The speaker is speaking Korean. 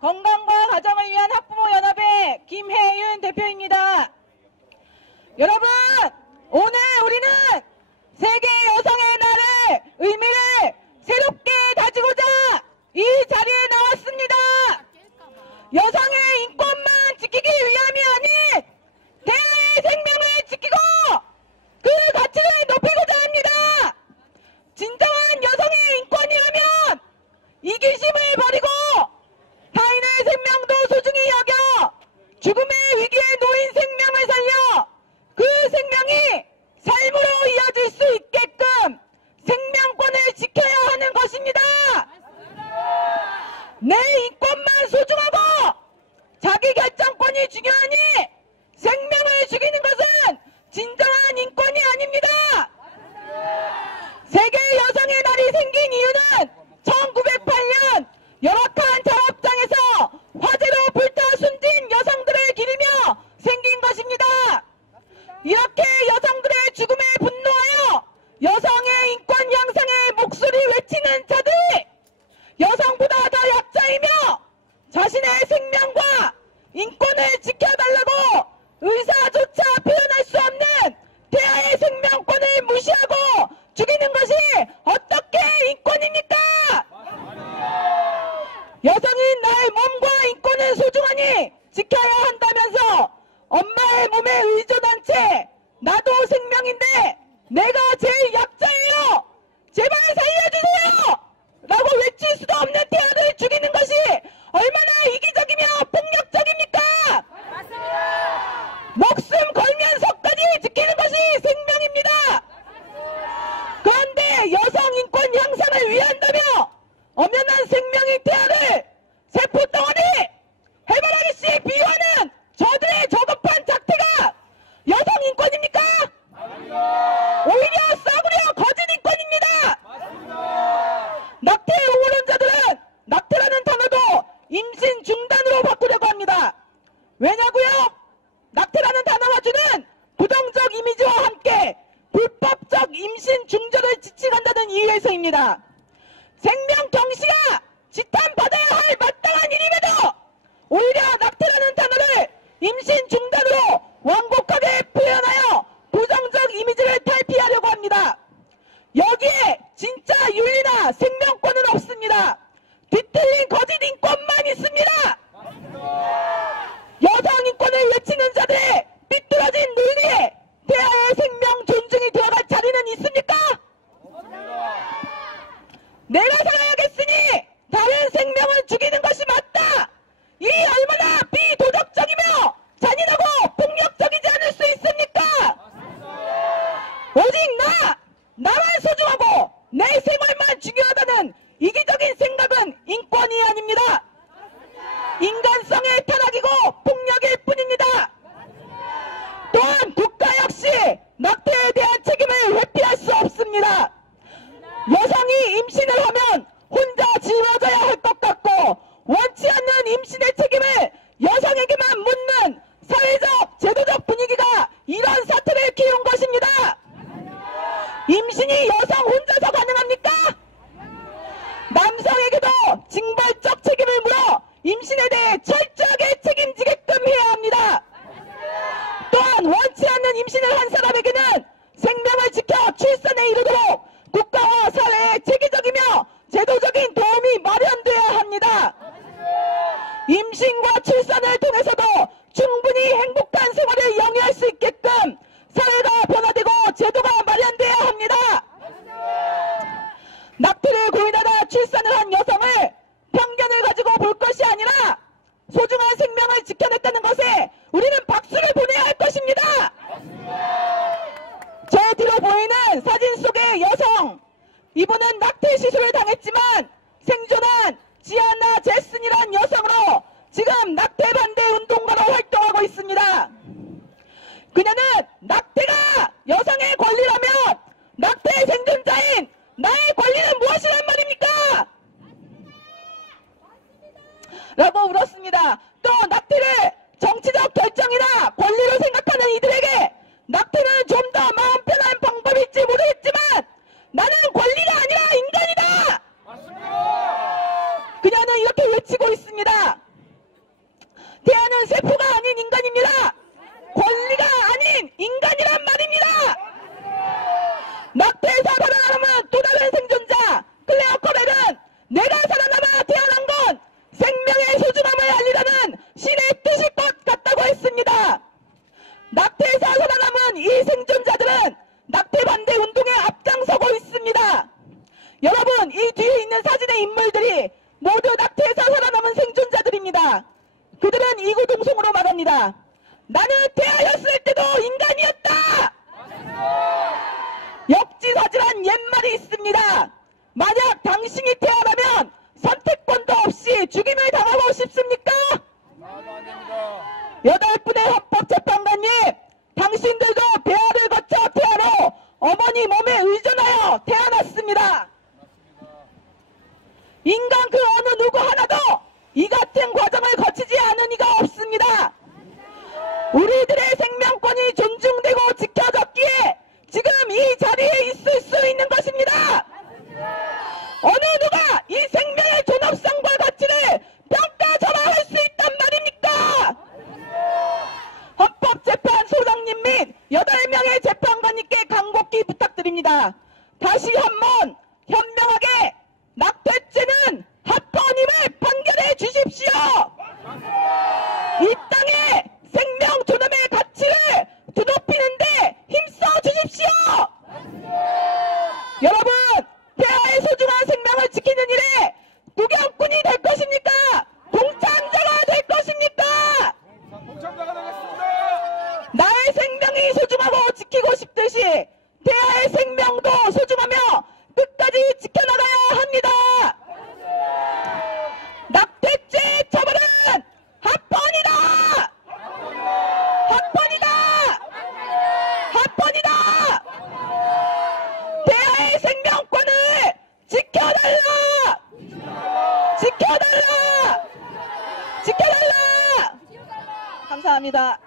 건강과 가정을 위한 학부모연합의 김혜윤 대표입니다. 여러분, 오늘 우리는 세계 여성의 날의 의미를 새롭게 다지고자 이 자리에 나왔습니다. 여성의 인권만 지키기 위함이 아닌 대의 생명을 지키고 그 가치를 높이고자 합니다. 진정한 여성의 인권이라면 이기심을 버리고 타인의 생명도 소중히 여겨 죽음의 위기에 놓인 생명을 살려 그 생명이 삶으로 이어질 수 있게끔 생명권을 지켜야 하는 것입니다. 내 인권만 소중하고 자기 결정권이 중요하니 생명을 죽이는 것은 진정한 인권이 아닙니다. 세계 여성의 날이 생긴 이유는 1908년 열악한 작업장에서 화재로 불타 숨진 여성들을 기리며 생긴 것입니다. 이렇게 여성들의 죽음에 분노하여 여성의 인권 향상의 목소리 외치는 자들이 여성보다 더 약자이며 자신의 생명과 인권을 지켜달라고 의사조차 표현할 수 없는 태아의 생명권을 무시하고 죽이는 것이 어떻게 인권입니까? 여성인 나의 몸과 인권은 소중하니 지켜야 한다면서 엄마의 몸에 의존한 채 나도 생명인데 내가 제일 약자예요. 제발 살려주세요. 라고 외칠 수도 없는 태아를 죽이는 것이 얼마나 이기적이며 폭력적입니까? 맞습니다. 목숨 걸면서까지 지키는 것이 생명입니다. 그런데 여성 인권 향상을 위한다며 엄연한 생명인 태아를 세포덩어리 해바라기씨에 비유하는 저들의 저급한 작태가 여성 인권입니까? 오히려 싸구려 거짓 인권입니다. 낙태 옹호론자들은 낙태라는 단어도 임신 중단으로 바꾸려고 합니다. 왜냐고요? 낙태라는 단어가 주는 부정적 이미지와 함께 불법적 임신 중절을 지칭한다는 이유에서입니다. 생명 경시가 지탄받아야 할 마땅한 일임에도 오히려 낙태라는 단어를 임신 중단으로 완곡하게 표현하여 부정적 이미지를 탈피하려고 합니다. 여기에 진짜 윤리나 생명권은 없습니다. 뒤틀린 거짓 인권만 있습니다. 여성 인권을 외치는 자들의 삐뚤어진 논리에 태아의 생명 존중이 되어갈 자리는 있습니까? 내가 살아야겠으니 다른 생명을 죽이는 것이 맞다. 이 얼마나 비도덕적이며 잔인하고 폭력적이지 않을 수 있습니까? 오직 나만 소중하고 내 생활만 중요하다는 이기적인 생각은 인권이 아닙니다. 인간성의 타락이고 폭력일 뿐입니다. 또한 국가 역시 낙태에 대한 책임을 회피할 수 없습니다. 여성이 임신을 하면 혼자 짊어져야 할 것 같고 원치 않는 임신의 책임을 여성에게만 묻는 사회적 제도적 분위기가 이런 사태를 키운 것입니다. 임신이 여성 혼자서 가능합니까? 남성에게도 징벌적 책임을 물어 임신에 대해 철저하게 책임지게끔 해야 합니다. 또한 원치 않는 임신을 한 사람에게는 생명을 지켜 출산에 이르도록 국가와 사회의 체계적이며 제도적인 도움이 마련돼야 합니다. 임신과 출산을 통해서도 충분히 행복한 생활을 영위할 수 있게끔 사회가 변화되고 제도가 마련돼야 합니다. 낙태를 고민하다 출산을 한 여성을 편견을 가지고 볼 것이 아니라 소중한 생명을 지켜냈다는 것에 우리는 박수를 보내야 할 것입니다. 제 뒤로 보이는 사진 속의 여성, 이분은 낙태 시술을 당했지만 생존한 지아나 제슨이란 여성으로 지금 낙태 반대 운동가로 활동하고 있습니다. 그녀는 낙태가 여성의 권리라면 낙태 생존자인 나의 권리는 무엇이란 말입니까? 라고 울었습니다. 또 낙태를 정치적 결정이나 권리로 생각하는 이들에게 낙태는 좀 더 마음 편한 방법일지 모르겠지만 나는 권리가 아니라 인간이다! 맞습니다. 그녀는 이렇게 외치고 있습니다. 그들은 이구동성으로 말합니다. 나는 태아였을 때도 인간이었다. 역지사지란 옛말이 있습니다. 만약 당신이 태아라면 선택권도 없이 죽임을 당하고 싶습니까? 8분의 헌법재판관님, 당신들도 배아를 거쳐 태아로 어머니 몸에 의존하여 태어났습니다. 인간 그 어느 누구 하나도 이 같은 과정을 거치지 않은 이가 없습니다. 우리들의 생명권이 존중되고 지켜졌기에 지금 이 자리에 있을 수 있는 것입니다. 어느 누가 이 생명의 존엄성과 가치를 평가절하할 수 있단 말입니까? 헌법재판 소장님 및 8명의 재판관님께 간곡히 부탁드립니다. 다시 한번 현명하게 낙태죄는 합헌임을 판결해 주십시오. 이 땅에 생명 존엄의 가치를 드높이는데 힘써 주십시오. 여러분, 태아의 소중한 생명을 지키는 일에 구경꾼이 될 것입니까? 동참자가 될 것입니까? 동참자가 되겠습니다. 나의 생명이 소중하고 지키고 싶듯이 태아의 생명도 소중하며 끝까지 지켜나가야 합니다. 낙태죄 처벌은 합헌이다. 합헌이다. 합헌이다. 태아의 생명권을 지켜달라. 지켜달라. 지켜달라. 감사합니다.